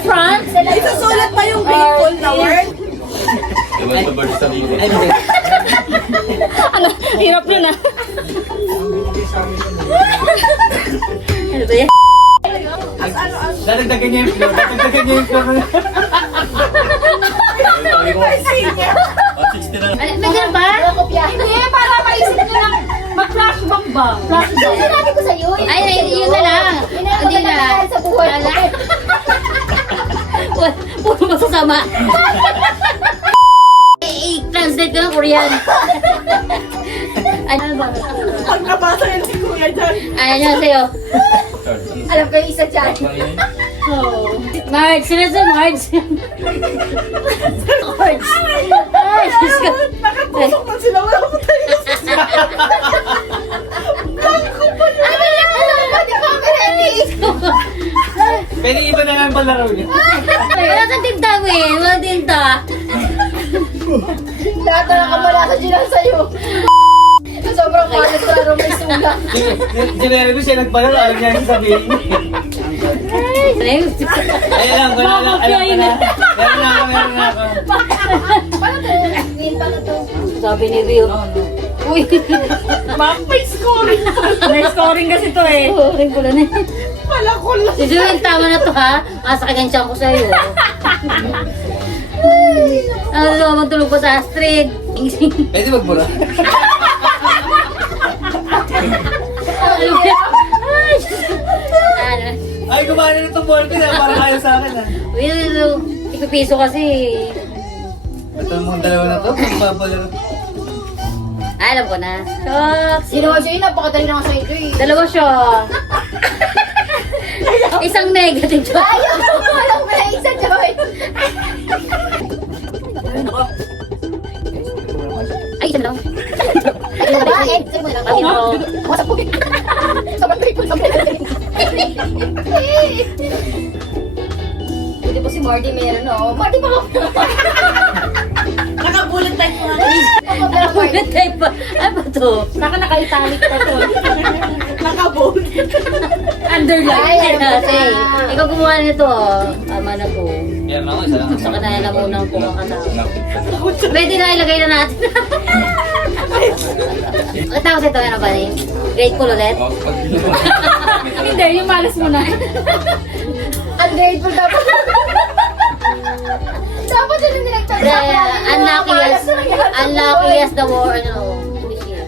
France? Isusulat pa yung grateful na word. Iwan sa bird sa bigo. Ano? Hirap yun ah. Ano ba yan? Dadagdagan niya yung floor. Dadagdagan niya yung floor. May ganun ba? Hindi, para maisip nyo lang. Mag-flashback ba? Flashback. Sinabi ko sa'yo. Ay, yun na lang. Hindi na. Sa buhay ko. Puro masasama. I-translate ko ng Korean. Ano ba? Pag nabasa yun si Kuya dyan. Ano sa'yo? Alam ko yung isa dyan. Oh. Marge, sino sa Marge? Marge. Ay, Diyos ko. Nakapusok na sila. Wala ko tayo. Bangko pa yun. Ano na lang? Pati camera ni. Pwede iba na lang palaro niya. Wala kang tinta, Win. Wala tinta. Lahat na nakamala sila sa'yo. Sobrang kalit klaro may sulat. Sinari ko siya nagpalaro. Alam niya yung sabihin. Ay, Ayun lang, wala lang. Alam ko na. Meron na ako. Paano to? Win, paano to? sabi ni Rio. Uy. Ma'am, may scoring. May scoring kasi to eh. Scoring ko lang eh. Pala ko lang. Si Julian, tama na to ha. Masakit ang tiyan ko sa'yo. Ano naman magtulog pa sa Astrid? Pwede magbura. Ano ba? Ay, ano? Ay, kumano na itong ball pin. Parang ayaw sa akin ah. Uy, ipipiso kasi. Ito mong dalawa na to. Magpapalaro. Ay, alam ko na. Shucks. Sino siya yun? Napakadali naman sa ito eh. Dalawa siya. Isang negative joke. Ayaw ko! Alam ko na isa, Joy. Ay, isa na lang. Ano ba? Eh, sa'yo mo na lang. Bakit ako? Ako sa puwit. Sobrang grateful sa puwit. Buti po si Marty meron, no? Marty pa ako. Nakabullet type mo nga. Bullet type pa. Ano ba to? Naka naka-italic pa to. Nakabullet. Underline. Ay, Kasi, ikaw gumawa nito. Tama na po. Meron ako, isa lang. Sa kanaya na muna ang kumakatawa. Pwede na ilagay na natin. Ang tawag sa ito, ano ba rin? Grateful ulit? Hindi, yung malas mo na. Ungrateful dapat. Dapat yun yung director. Unlucky as the war, ano, this year.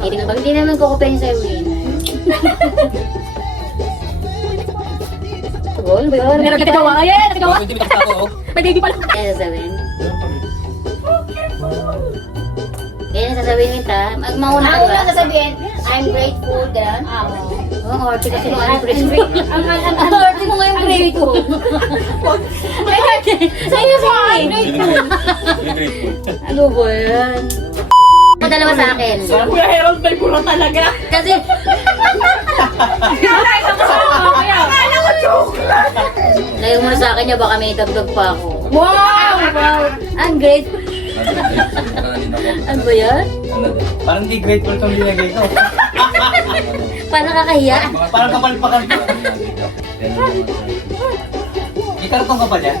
Hindi naman kukupain sa'yo, Win. Tugol, ba yun? Meron ka tigawa. Ayan, tigawa. Pwede may ako. May baby pala. Kaya sasabihin. Kaya sasabihin kita, mauna Ang ka una ba? sasabihin, I'm grateful, gano'n. Oo, ang orte kasi mo, ang grateful. Ang orte mo ngayong grateful. Sa'yo sa akin, grateful. Ano ba yan? Dalawa sa akin. Kuya Harold, may puro talaga. Kasi, Akala ko joke lang. layo mo na sa akin niya, baka may dagdag pa ako. Wow! Ang grateful. Ano ba yan? Parang di grateful itong binigay ko. Parang nakakahiya. Parang kapalpakan ko. May kartong ka pa dyan?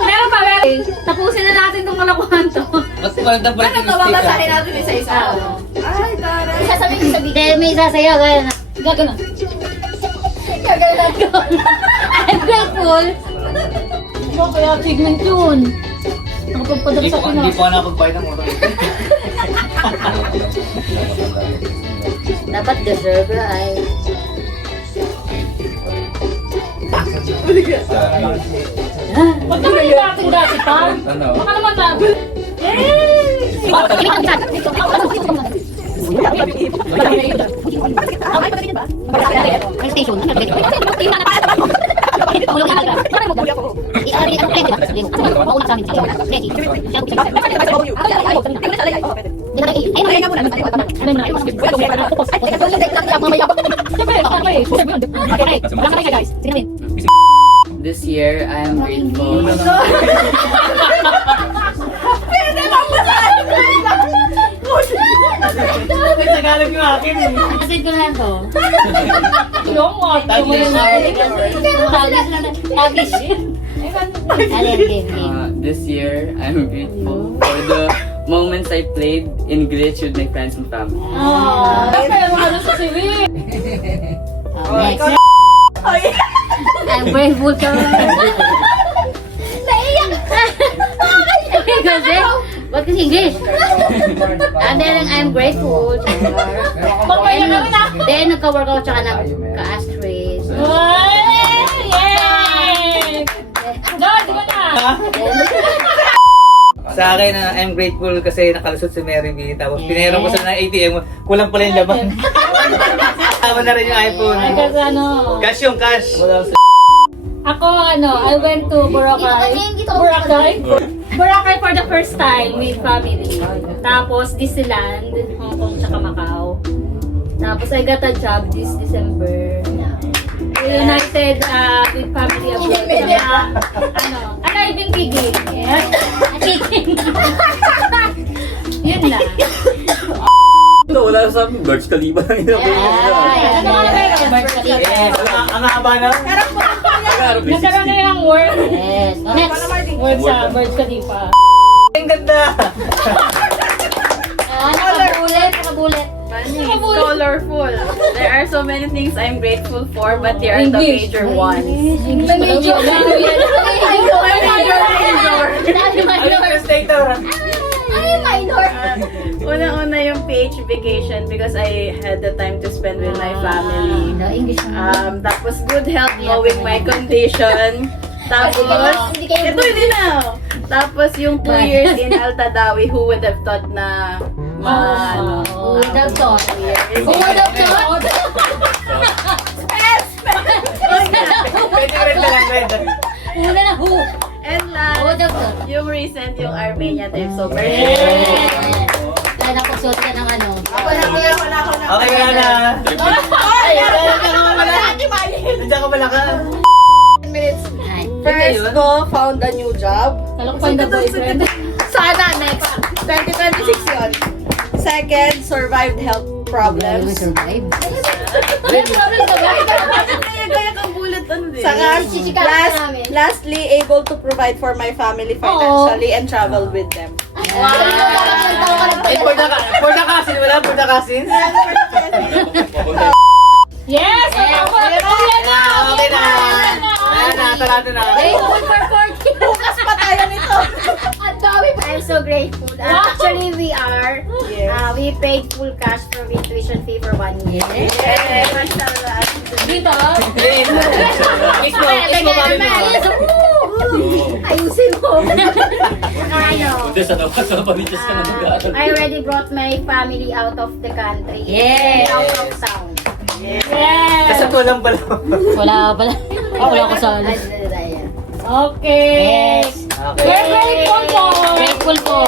Meron pa, meron. Tapusin na natin itong kalakuhan to. Mas maganda pa rin yung Babasahin sticker. natin isa-isa. Ay, taray. Sasabihin ko sa video. Hindi, may isasayaw. Gaya na. Gagana. Gagana natin. I'm grateful. Ano kaya achievement yun? Nakapagpadala Hindi sa po Pinas. hindi po ako nakapagbayad ng motor. Dapat deserve ay. Ba't naman yung ating dati pa? Baka naman na. May station. Mauna sa amin. This year, I am grateful. Pwede lang mo sa Tagalog yung akin eh. Kasi ko lang to. Long walk. Taglish lang. Taglish. Alin, game. This year, I'm grateful for the moments I played in Glitch with my friends and family. Next. I'm grateful ka. Naiyak! Kasi, ba't kasi English? And then, I'm grateful. Magpaya ka rin ah! Then, nagka-workout tsaka nagka-astrays. Yay! George, di ba na? Sa akin, I'm grateful kasi nakalusot si Mary B. Tapos pinero ko sa ng ATM, kulang pala yung laman. Tama na rin yung iPhone. Ay, kasi ano. Cash yung cash. Ako, I went to Boracay. Boracay for the first time with family. Tapos, Disneyland, Hong Kong, tsaka Macau. Tapos, I got a job this December. United with family abroad. Arriving piggy. Yun na. Ito, wala sa amin. Burj Khalifa lang yun. Ano ka na meron? Yes, ang haba na. Nagkaroon na yung work. Yes. Next. Work sa Burj Khalifa. Ang ganda. Nakabulit. Colorful. There are so many things I'm grateful for, but they are the English. major ones. Medyo. Una-una yung PH vacation because I had the time to spend with my family. English. Tapos good health knowing my condition. Tapos, ito hindi na. Tapos yung 2 years in Altadawi, who would have thought na Who would have thought? Who would have thought? Pwede rin na lang, red. Who na who? And Who would have last, thought? yung recent, yung Armenia trip. So, Kaya napagsuot ka ng ano. Okay ka na. Ay, nandiyan ka pala ka. Ay. first ko, found a new job. Talakpan na boyfriend. Sana next 2026 yun. Second, survived health problems. Survive. Kaya kang bullet ano din. Saka, lastly, able to provide for my family financially and travel with them. Ay, for the cousin, wala for the cousin? Yes! Okay na. Ayan na, talado na. Bukas pa tayo nito. I'm so grateful. Actually, we are. Yes. We paid full cash for my tuition fee for 1 year. Dito? Kiss mo, mami mo. Ayusin mo. Ano? Hindi, sa dapat sa pamilyas ka na mag-aaral. I already brought my family out of the country. Yes. Out of town. Yes. Kasi kulang pala. Wala pala. Wala ko sa ano. Okay. Yes. Okay. We're grateful po. Grateful po.